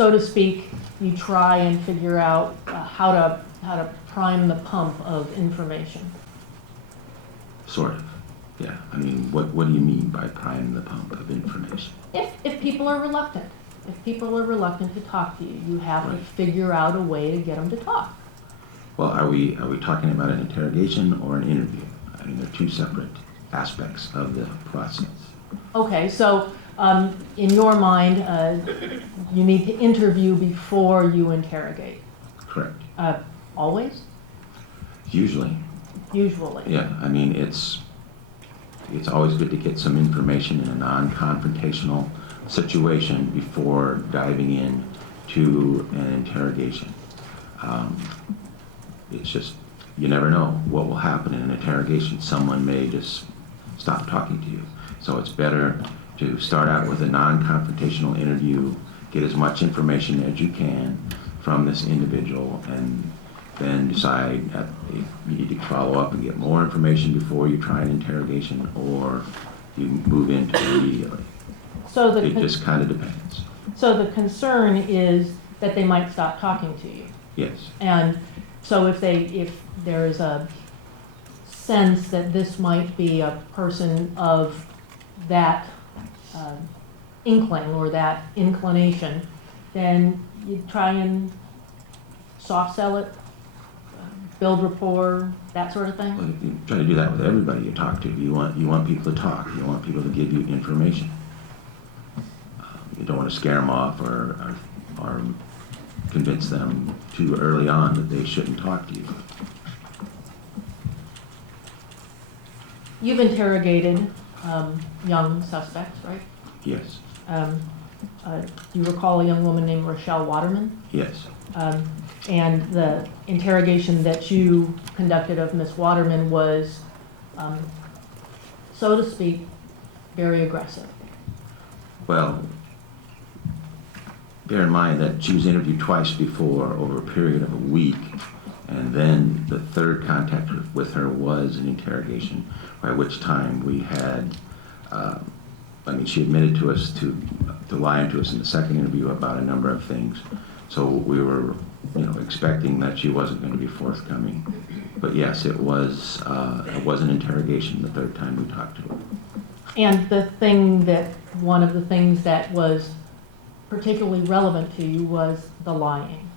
so to speak, you try and figure out how to prime the pump of information. Sort of, yeah. I mean, what do you mean by priming the pump of information? If people are reluctant. If people are reluctant to talk to you, you have Right. to figure out a way to get them to talk. Well, are we talking about an interrogation or an interview? I mean, they're two separate aspects of the process. Okay, so in your mind, you need to interview before you interrogate. Correct. Always? Usually. Usually. Yeah, I mean, it's always good to get some information in a non-confrontational situation before diving in to an interrogation. It's just, you never know what will happen in an interrogation. Someone may just stop talking to you. So it's better to start out with a non-confrontational interview, get as much information as you can from this individual, and then decide if you need to follow up and get more information before you try an interrogation, or you move into it immediately. So It just kind of depends. So the concern is that they might stop talking to you. Yes. And so if there is a sense that this might be a person of that inkling or that inclination, then you try and soft sell it, build rapport, that sort of thing. Well, you try to do that with everybody you talk to. You want people to talk. You want people to give you information. You don't want to scare them off or convince them too early on that they shouldn't talk to you. You've interrogated young suspects, right? Yes. Do you recall a young woman named Rochelle Waterman? Yes. And the interrogation that you conducted of Miss Waterman was, so to speak, very aggressive. Well, bear in mind that she was interviewed twice before over a period of a week, and then the third contact with her was an interrogation, by which time we had, she admitted to us to lying to us in the second interview about a number of things. So we were, expecting that she wasn't going to be forthcoming. But yes, it was an interrogation the third time we talked to her. And one of the things that was particularly relevant to you was the lying.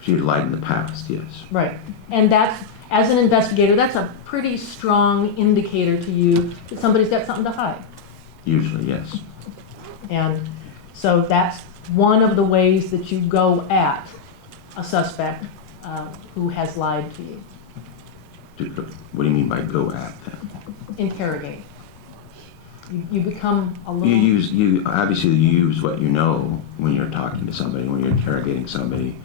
She had lied in the past, yes. Right. And that's, as an investigator, that's a pretty strong indicator to you that somebody's got something to hide. Usually, yes. And so that's one of the ways that you go at a suspect who has lied to you. What do you mean by go at them? Interrogate. You become a little... You obviously use what you know when you're talking to somebody, when you're interrogating somebody,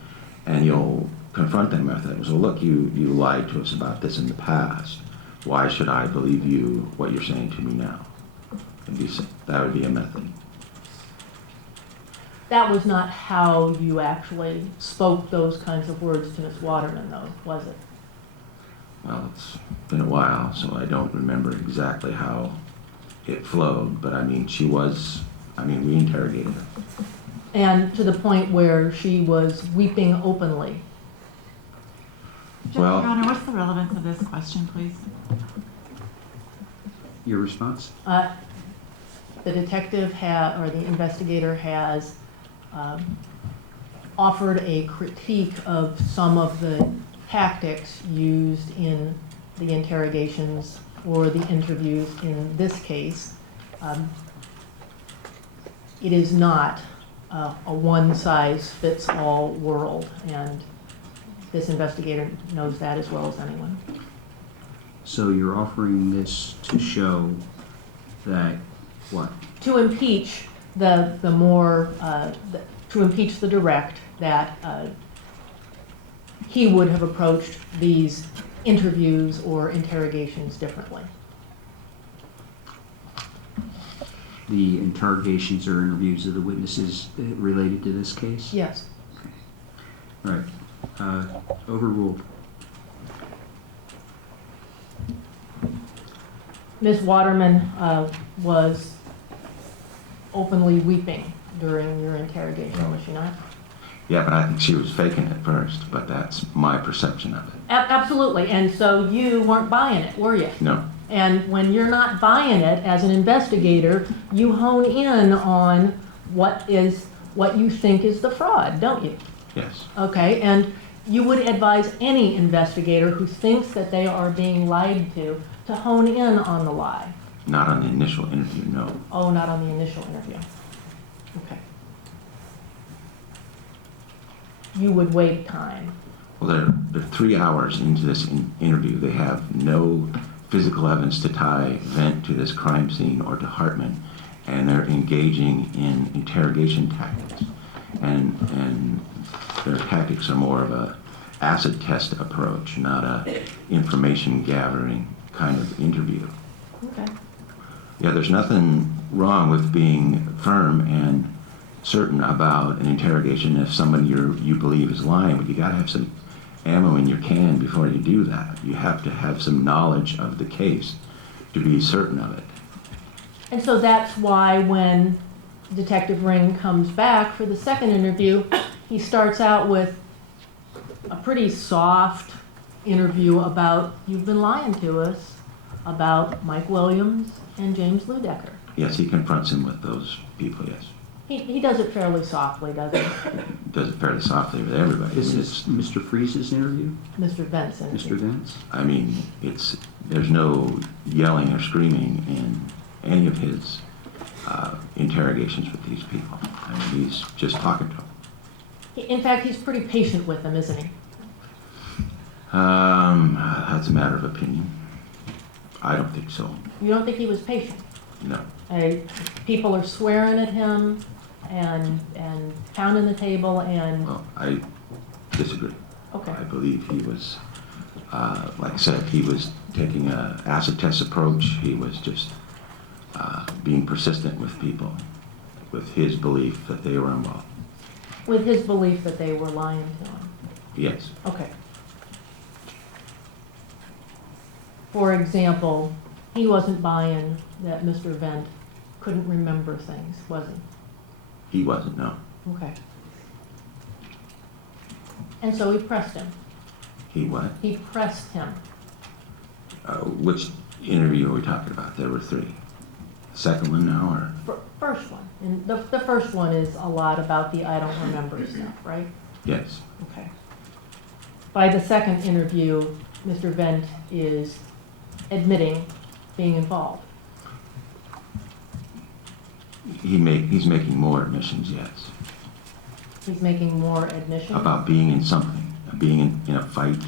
and you'll confront them with it. So look, you lied to us about this in the past. Why should I believe you, what you're saying to me now? That would be a method. That was not how you actually spoke those kinds of words to Miss Waterman, though, was it? Well, it's been a while, so I don't remember exactly how it flowed, but we interrogated her. And to the point where she was weeping openly. Your Honor, what's the relevance of this question, please? Your response? The detective or the investigator has offered a critique of some of the tactics used in the interrogations or the interviews in this case. It is not a one-size-fits-all world, and this investigator knows that as well as anyone. So you're offering this to show that what? To impeach to impeach the direct that he would have approached these interviews or interrogations differently. The interrogations or interviews of the witnesses related to this case? Yes. Okay. Right. Overruled. Ms. Waterman was openly weeping during your interrogation, was she not? Yeah, but I think she was faking it first, but that's my perception of it. Absolutely, and so you weren't buying it, were you? No, And when you're not buying it as an investigator, you hone in on what you think is the fraud, don't you? yes, Okay, and you would advise any investigator who thinks that they are being lied to hone in on the lie. not on the initial interview, no. Oh, not on the initial interview. Okay. You would wait time. Well, they're 3 hours into this interview. They have no physical evidence to tie Vent to this crime scene or to Hartman, and they're engaging in interrogation tactics. And their tactics are more of a acid test approach, not a information gathering kind of interview. Okay. Yeah, there's nothing wrong with being firm and certain about an interrogation if somebody you believe is lying, but you got to have some ammo in your can before you do that. You have to have some knowledge of the case to be certain of it. And so that's why when Detective Ring comes back for the second interview, he starts out with a pretty soft interview about, you've been lying to us about Mike Williams and James Ludecker. Yes, he confronts him with those people, yes. He does it fairly softly, doesn't he? Does it fairly softly with everybody. Is this Mr. Freese's interview? Mr. Benson. Mr. Vance? I mean, there's no yelling or screaming in any of his interrogations with these people. I mean, he's just talking to them. In fact, he's pretty patient with them, isn't he? That's a matter of opinion. I don't think so. You don't think he was patient? No. People are swearing at him and pounding the table and, Well, I disagree. okay. I believe he was, like I said, he was taking a acid test approach. He was just being persistent with people, with his belief that they were involved. With his belief that they were lying to him. Yes. Okay. For example, he wasn't buying that Mr. Vent couldn't remember things, was he? He wasn't, no. Okay. And so he pressed him. He what? He pressed him. Which interview are we talking about? There were 3. Second one now, or? First one. And the first one is a lot about the I don't remember stuff, right? Yes. Okay. By the second interview, Mr. Vent is admitting being involved. He's making more admissions, yes. He's making more admissions. About being in something, being in a fight,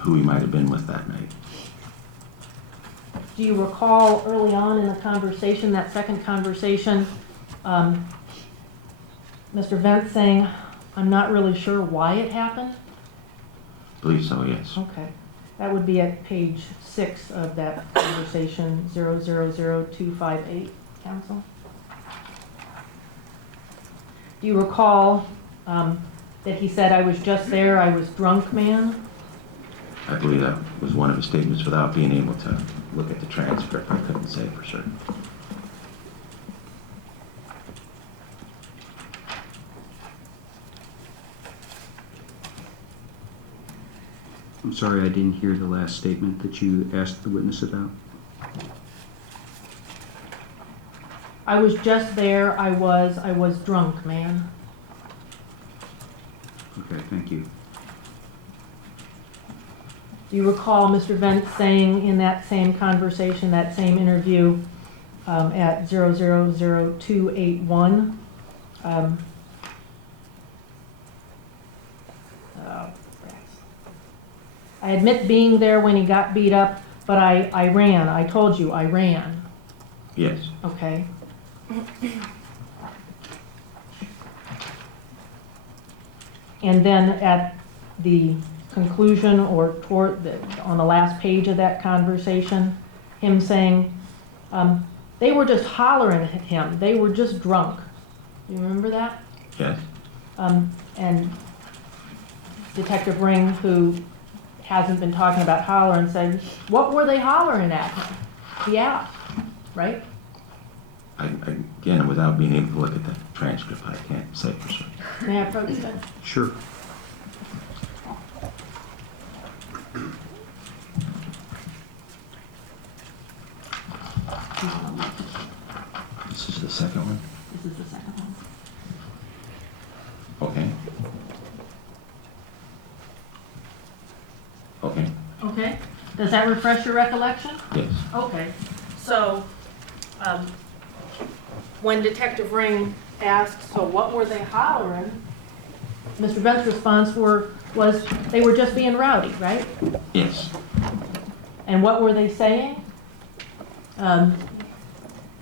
who he might have been with that night. Do you recall early on in the conversation, that second conversation, Mr. Vent saying, I'm not really sure why it happened? Believe so, yes. Okay. That would be at page 6 of that conversation, 000258, counsel. Do you recall that he said, I was just there, I was drunk, man? I believe that was one of his statements without being able to look at the transcript. I couldn't say for certain. I'm sorry, I didn't hear the last statement that you asked the witness about. I was just there, I was drunk, man. Okay, thank you. Do you recall Mr. Vent saying in that same conversation, that same interview at 000281? I admit being there when he got beat up, but I ran. I told you I ran. Yes. Okay. And then at the conclusion or on the last page of that conversation, him saying, they were just hollering at him. They were just drunk. You remember that? Yes. And Detective Ring, who hasn't been talking about hollering, said, what were they hollering at him? He asked, right? I Again, without being able to look at the transcript, I can't say for sure. May I approach that? Sure. This is the second one? This is the second one. Okay. Okay, Okay, does that refresh your recollection? yes. Okay, so, when Detective Ring asked, so what were they hollering? Mr. Bent's response was they were just being rowdy, right? Yes. And what were they saying?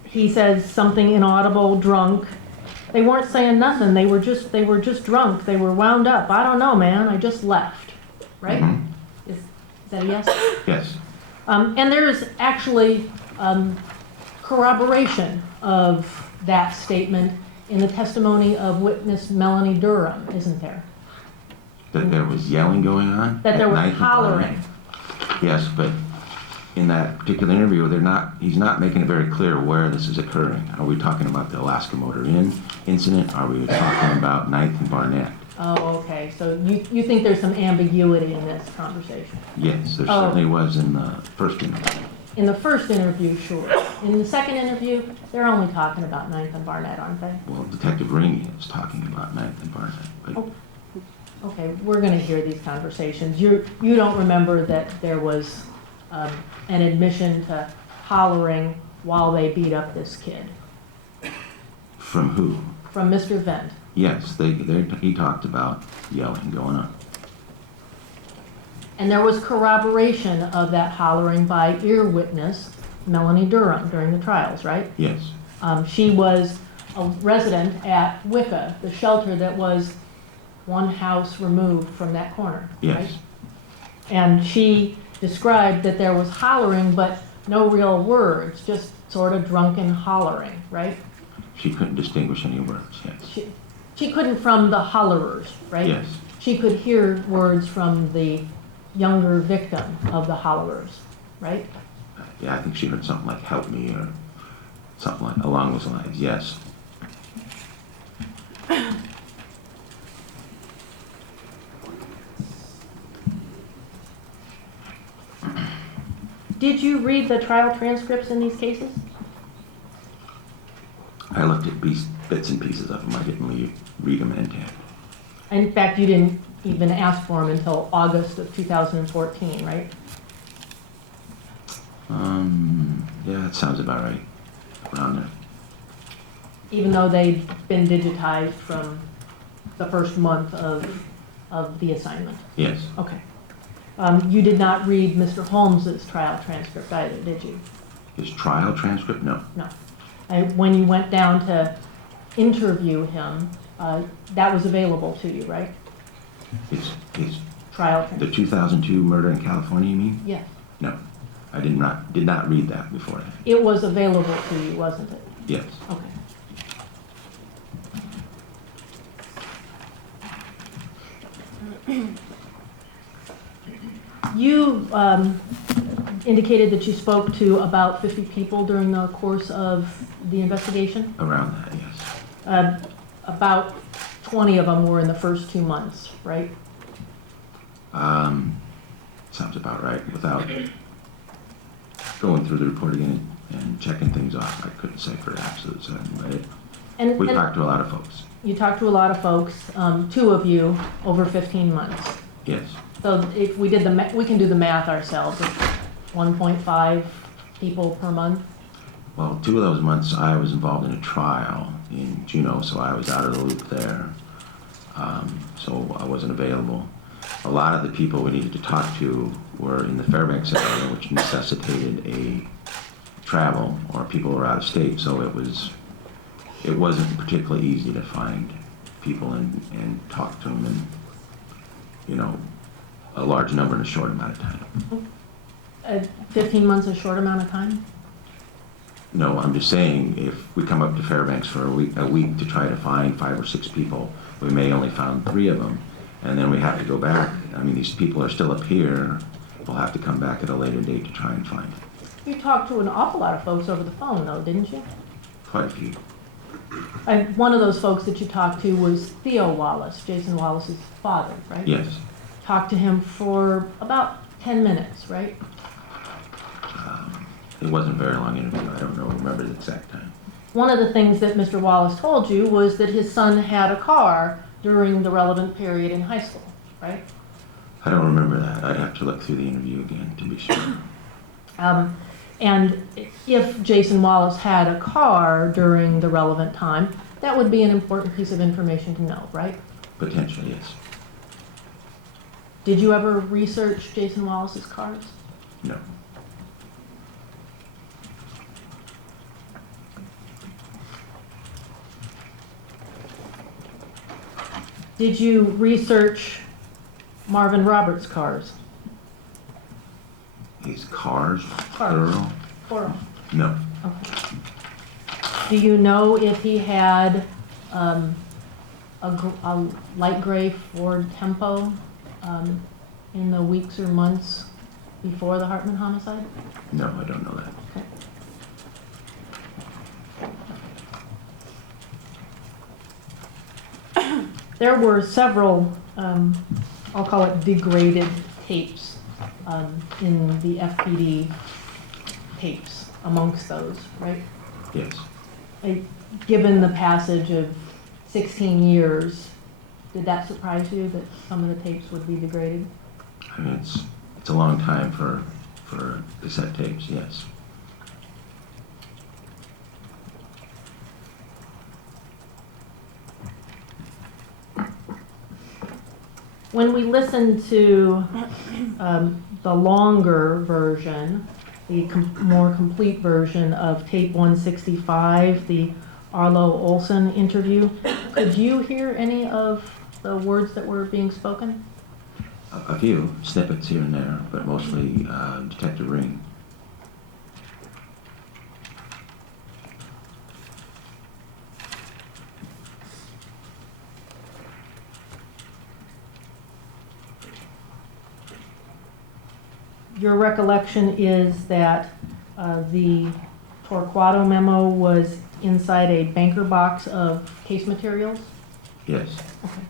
He says something inaudible, drunk. They weren't saying nothing, they were just drunk, they were wound up. I don't know, man, I just left, right? Mhm. Is that a yes? Yes. And there is actually corroboration of that statement in the testimony of witness Melanie Durham, isn't there? That there was yelling going on? That there at was night and hollering. Yes, but in that particular interview, he's not making it very clear where this is occurring. Are we talking about the Alaska Motor Inn incident? Are we talking about 9th and Barnett? Oh, okay, so you think there's some ambiguity in this conversation? Yes, there Oh. certainly was in the first interview. In the first interview, sure. In the second interview, they're only talking about 9th and Barnett, aren't they? Well, Detective Ring is talking about 9th and Barnett, but Oh. Okay, we're gonna hear these conversations. You don't remember that there was an admission to hollering while they beat up this kid? from who? From Mr. Vent. Yes, he talked about yelling going on. And there was corroboration of that hollering by ear witness Melanie Durham during the trials, right? Yes, She was a resident at Wicca, the shelter that was one house removed from that corner, right? yes, And she described that there was hollering, but no real words, just sort of drunken hollering, right? she couldn't distinguish any words, yes. She couldn't from the hollerers, right? Yes, She could hear words from the younger victim of the hollerers, right? yeah, I think she heard something like "help me" or something like along those lines, yes. Did you read the trial transcripts in these cases? I looked at bits and pieces of them, I didn't read them end to end. In fact, you didn't even ask for them until August of 2014, right? Yeah, that sounds about right, around there. Even though they'd been digitized from the first month of the assignment. Yes, Okay. You did not read Mr. Holmes's trial transcript either, did you? his trial transcript, no. No. When you went down to interview him, that was available to you, right? His Trial the transcript? 2002 murder in California, you mean? Yes. No, I did not read that beforehand. It was available to you, wasn't it? Yes, Okay. You indicated that you spoke to about 50 people during the course of the investigation. around that, yes. About 20 of them were in the first 2 months, right? Sounds about right. Without going through the report again and checking things off, I couldn't say for absolute certain, but And we talked to a lot of folks. you talked to a lot of folks, 2 of you over 15 months. Yes, So if we did we can do the math ourselves. It's 1.5 people per month. well, 2 of those months I was involved in a trial in Juneau, so I was out of the loop there. So I wasn't available. A lot of the people we needed to talk to were in the Fairbanks area, which necessitated a travel, or people were out of state, so it wasn't particularly easy to find people and talk to them in, a large number in a short amount of time. 15 months is a short amount of time? No, I'm just saying, if we come up to Fairbanks for a week to try to find 5 or 6 people, we may only found 3 of them, and then we have to go back. I mean, these people are still up here. We'll have to come back at a later date to try and find them. You talked to an awful lot of folks over the phone, though, didn't you? Quite a few. One of those folks that you talked to was Theo Wallace, Jason Wallace's father, right? Yes. Talked to him for about 10 minutes, right? It wasn't a very long interview. I don't remember the exact time. One of the things that Mr. Wallace told you was that his son had a car during the relevant period in high school, right? I don't remember that. I'd have to look through the interview again to be sure. And if Jason Wallace had a car during the relevant time, that would be an important piece of information to know, right? Potentially, yes. Did you ever research Jason Wallace's cars? No. Did you research Marvin Roberts' cars? His cars, Cars. plural? Plural. No. Okay. Do you know if he had a light gray Ford Tempo in the weeks or months before the Hartman homicide? No, I don't know that. Okay. There were several, I'll call it degraded tapes in the FPD tapes amongst those, right? Yes. Given the passage of 16 years, did that surprise you that some of the tapes would be degraded? I mean, it's a long time for cassette tapes, yes. When we listen to the longer version, the more complete version of tape 165, the Arlo Olson interview, could you hear any of the words that were being spoken? A few snippets here and there, but mostly Detective Ring. Your recollection is that the Torquato memo was inside a banker box of case materials? Yes. Okay.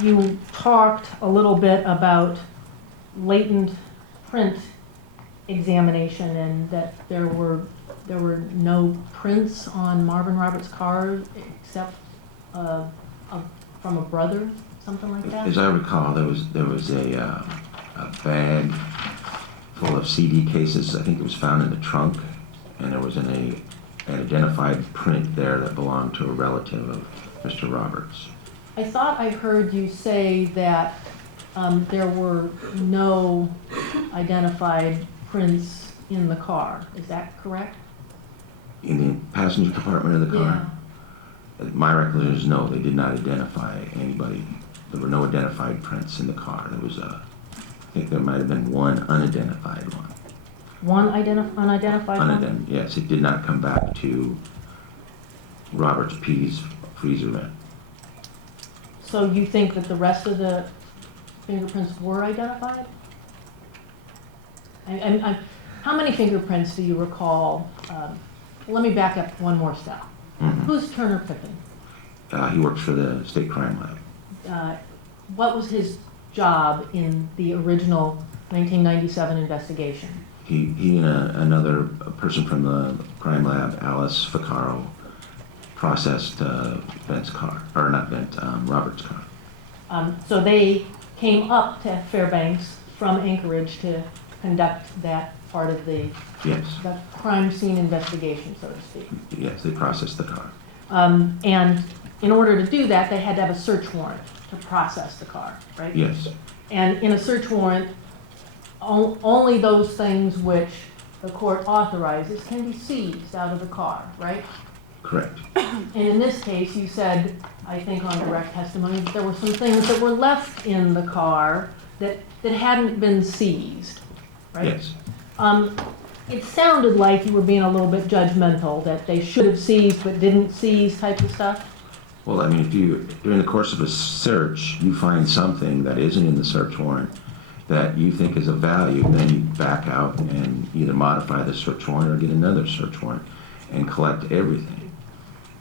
You talked a little bit about latent print examination and that there were no prints on Marvin Roberts' car except from a brother, something like that? As I recall, there was a bag full of CD cases. I think it was found in the trunk, and there was an identified print there that belonged to a relative of Mr. Roberts. I thought I heard you say that there were no identified prints in the car. Is that correct? In the passenger compartment of the car? My recollection is no, they did not identify anybody. There were no identified prints in the car. There was I think there might have been one unidentified one. One unidentified one? Yes, it did not come back to Roberts P's freezer vent. So you think that the rest of the fingerprints were identified? How many fingerprints do you recall? Let me back up one more step. Mm-hmm. Who's Turner Pippin? He works for the State Crime Lab. What was his job in the original 1997 investigation? He and another person from the crime lab, Alice Ficcaro, processed Vent's car, or not Vent, Robert's car. So they came up to Fairbanks from Anchorage to conduct that part of the crime scene investigation, so to speak. Yes, they processed the car. And in order to do that, they had to have a search warrant to process the car, right? Yes, And in a search warrant, only those things which the court authorizes can be seized out of the car, right? correct. And in this case, you said, I think on direct testimony, that there were some things that were left in the car that hadn't been seized, right? Yes, It sounded like you were being a little bit judgmental, that they should have seized but didn't seize type of stuff. well, I mean, if you, during the course of a search, you find something that isn't in the search warrant, that you think is of value, then you back out and either modify the search warrant or get another search warrant and collect everything.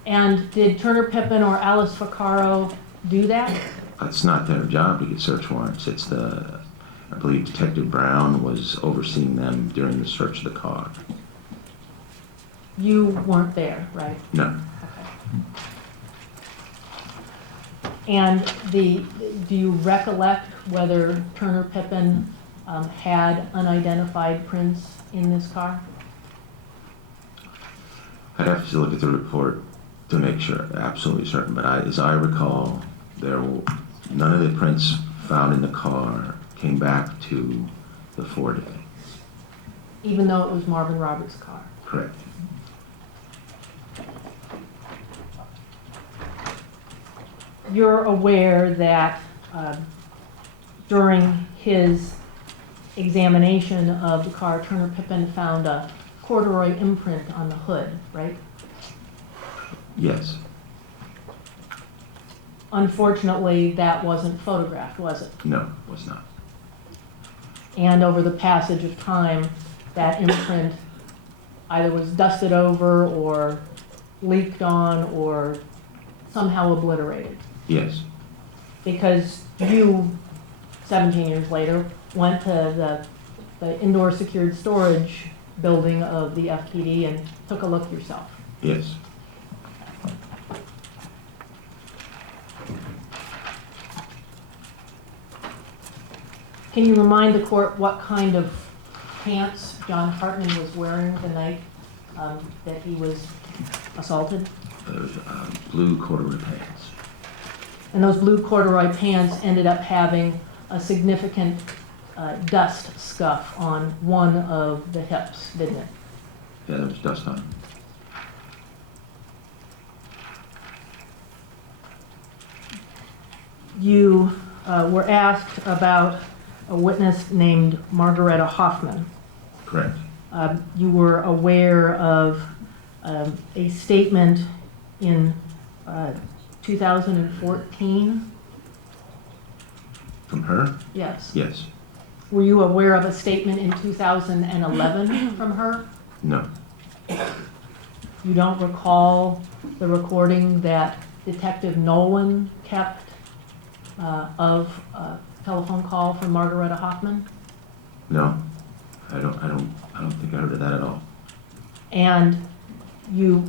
And did Turner Pippin or Alice Vaccaro do that? It's not their job to get search warrants. It's I believe Detective Brown was overseeing them during the search of the car. You weren't there, right? No, And do you recollect whether Turner Pippin had unidentified prints in this car? I'd have to look at the report to make sure, absolutely certain, but as I recall, none of the prints found in the car came back to the Ford. Even though it was Marvin Roberts' car? Correct. You're aware that during his examination of the car, Turner Pippin found a corduroy imprint on the hood, right? Yes, Unfortunately, that wasn't photographed, was it? no, was not. And over the passage of time, that imprint either was dusted over or leaked on or somehow obliterated. Yes, Because you, 17 years later, went to the indoor secured storage building of the FPD and took a look yourself. yes. Can you remind the court what kind of pants John Hartman was wearing the night that he was assaulted? Those blue corduroy pants. And those blue corduroy pants ended up having a significant dust scuff on one of the hips, didn't it? Yeah, there was dust on them. You were asked about a witness named Margaretta Hoffman. Correct. You were aware of a statement in 2014? From her? Yes. Yes. Were you aware of a statement in 2011 from her? No. You don't recall the recording that Detective Nolan kept of a telephone call from Margaretta Hoffman? No. I don't think I heard of that at all. And you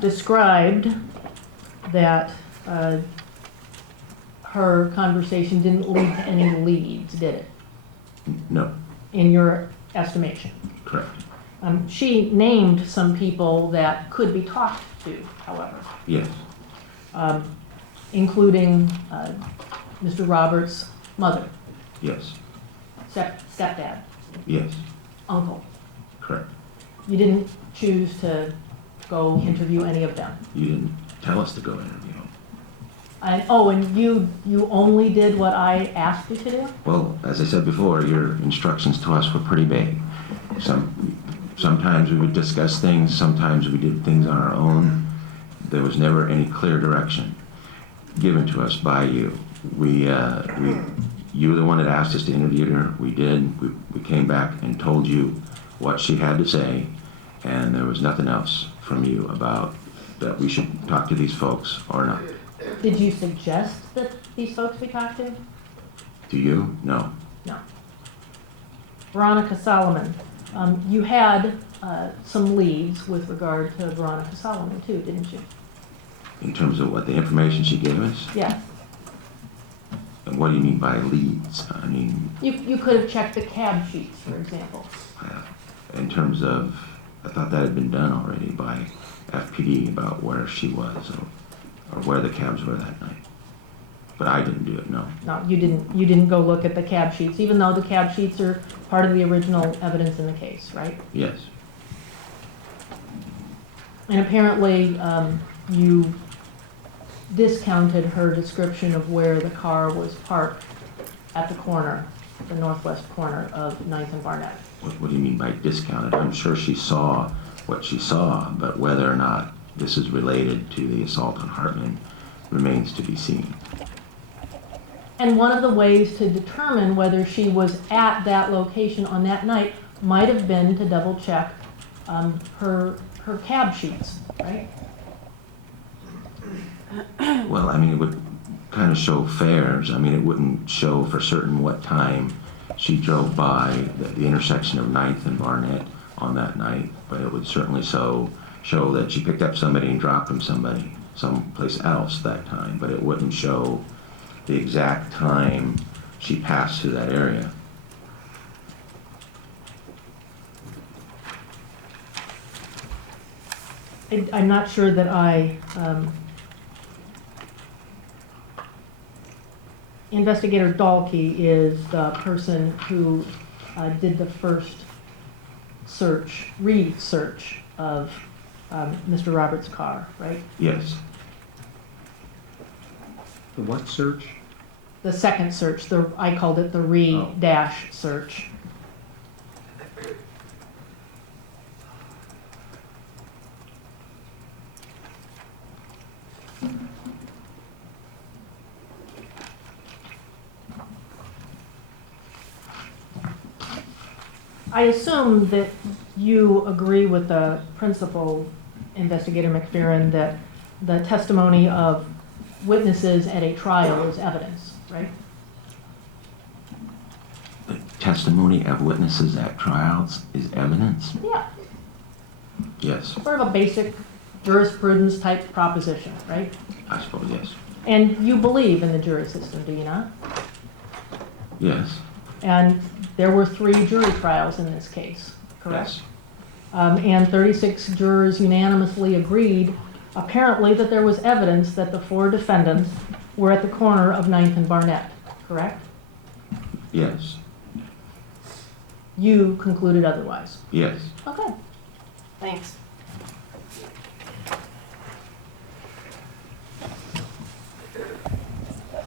described that her conversation didn't lead to any leads, did it, No. in your estimation? Correct. She named some people that could be talked to, however, Yes. including Mr. Roberts' mother, Yes. stepdad, Yes. uncle. Correct. You didn't choose to go interview any of them. You didn't tell us to go interview him. And you only did what I asked you to do? Well, as I said before, your instructions to us were pretty vague. Sometimes we would discuss things, sometimes we did things on our own. There was never any clear direction given to us by you. You were the one that asked us to interview her. We did. We came back and told you what she had to say, and there was nothing else from you about that we should talk to these folks or not. Did you suggest that these folks be talked to? Do you? No. No. Veronica Solomon, you had some leads with regard to Veronica Solomon too, didn't you? In terms of what the information she gave us? Yes. And what do you mean by leads? I mean, You could have checked the cab sheets, for example. in terms of, I thought that had been done already by FPD about where she was or where the cabs were that night. But I didn't do it, no. No, you didn't go look at the cab sheets, even though the cab sheets are part of the original evidence in the case, right? Yes. And apparently, you discounted her description of where the car was parked at the corner, the northwest corner of 9th and Barnett. What do you mean by discounted? I'm sure she saw what she saw, but whether or not this is related to the assault on Hartman remains to be seen. And one of the ways to determine whether she was at that location on that night might have been to double check her cab sheets, right? Well, I mean, it would kind of show fares. I mean, it wouldn't show for certain what time she drove by the intersection of 9th and Barnett on that night, but it would certainly show that she picked up somebody and dropped them someplace else that time, but it wouldn't show the exact time she passed through that area. I'm not sure that Investigator Dahlke is the person who did the first re-search of Mr. Roberts' car, right? Yes. The what search? The second search, I called it the re-dash search. I assume that you agree with the principal, Investigator McPherrron, that the testimony of witnesses at a trial is evidence, right? The testimony of witnesses at trials is evidence? Yeah, Yes, sort of a basic jurisprudence type proposition, right? I suppose, yes. And you believe in the jury system, do you not? Yes, And there were 3 jury trials in this case, correct? yes, And 36 jurors unanimously agreed, apparently, that there was evidence that the 4 defendants were at the corner of 9th and Barnett, correct? yes, You concluded otherwise. yes. Okay, thanks.